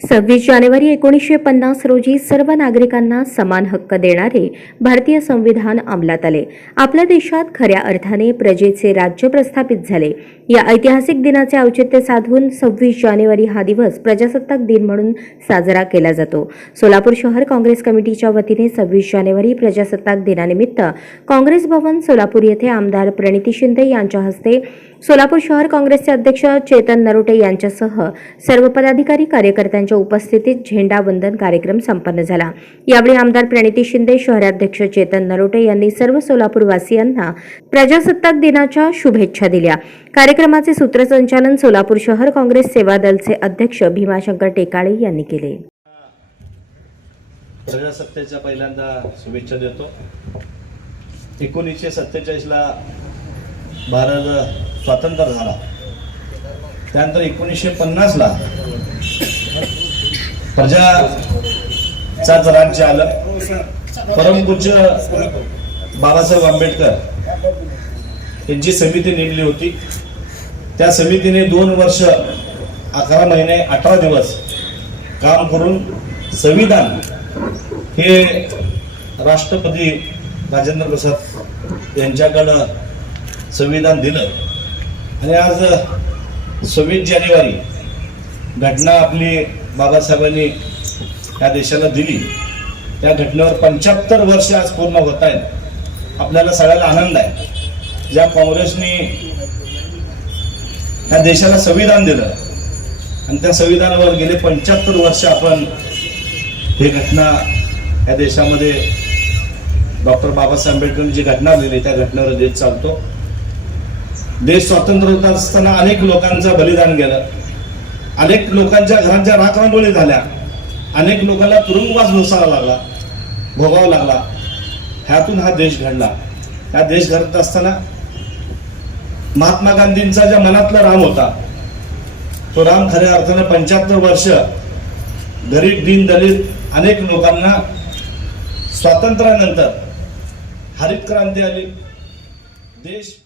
सव्वीस जानेवारी एकोणीसशे पन्नास रोजी सर्व नागरिकांना समान हक्क देणारे भारतीय संविधान अंमलात आले. आपल्या देशात खऱ्या अर्थाने प्रजेचे राज्य प्रस्थापित झाले. या ऐतिहासिक दिनाचे औचित्य साधून सव्वीस जानेवारी हा दिवस प्रजासत्ताक दिन म्हणून साजरा केला जातो. सोलापूर शहर काँग्रेस कमिटीच्या वतीने सव्वीस जानेवारी प्रजासत्ताक दिनानिमित्त काँग्रेस भवन सोलापूर येथे आमदार प्रणिती शिंदे यांच्या हस्ते सोलापूर शहर काँग्रेसचे अध्यक्ष चेतन नरोटे यांच्यासह सर्व पदाधिकारी कार्यकर्त्यांच्या उपस्थितीत झेंडावंदन कार्यक्रम संपन्न झाला. यावेळी आमदार प्रणिती शिंदे शहराध्यक्ष चेतन नरोटे यांनी सर्व सोलापूरवासियांना प्रजासत्ताक दिनाच्या शुभेच्छा दिल्या. कार्यक्रमाचे सूत्रसंचालन सोलापूर शहर काँग्रेस सेवा दलचे अध्यक्ष भीमाशंकर टेकाळे यांनी केले. प्रजासत्तेच्या पहिल्यांदा शुभेच्छा देतो. एकोणीसशे सत्तेचाळीसला भारत स्वातंत्र्य झाला. त्यानंतर एकोणीसशे पन्नासला प्रजाचाच राज्य आलं परमपूज्य बाबासाहेब आंबेडकर यांची समिती नेमली होती त्या समितीने दोन वर्ष अकरा महिने अठरा दिवस काम करून संविधान हे राष्ट्रपती राजेंद्र प्रसाद यांच्याकडं संविधान दिलं. आणि आज सव्वीस जानेवारी घटना आपली बाबासाहेबांनी या देशाला दिली. त्या घटनेवर पंच्याहत्तर वर्ष आज पूर्ण होत आहेत. आपल्याला सगळ्याला आनंद आहे. ज्या काँग्रेसने या देशाला संविधान दिलं आणि त्या संविधानावर गेले पंच्याहत्तर वर्ष आपण हे घटना या देशामध्ये डॉक्टर बाबासाहेब आंबेडकरांनी जी घटना दिली त्या घटनेवर देश चालतो. देश स्वतंत्र होत असताना अनेक लोकांचं बलिदान गेलं. अनेक लोकांच्या घरांच्या राखरांगोळी झाल्या. अनेक लोकांना तुरुंगवास भोसावा लागला भोगावा लागला. ह्यातून हा देश घडला. हा देश घडत असताना महात्मा गांधींचा ज्या मनातला राम होता तो राम खऱ्या अर्थानं पंच्याहत्तर वर्ष गरीब दीन दलित अनेक लोकांना स्वातंत्र्यानंतर हरित क्रांती आली. देश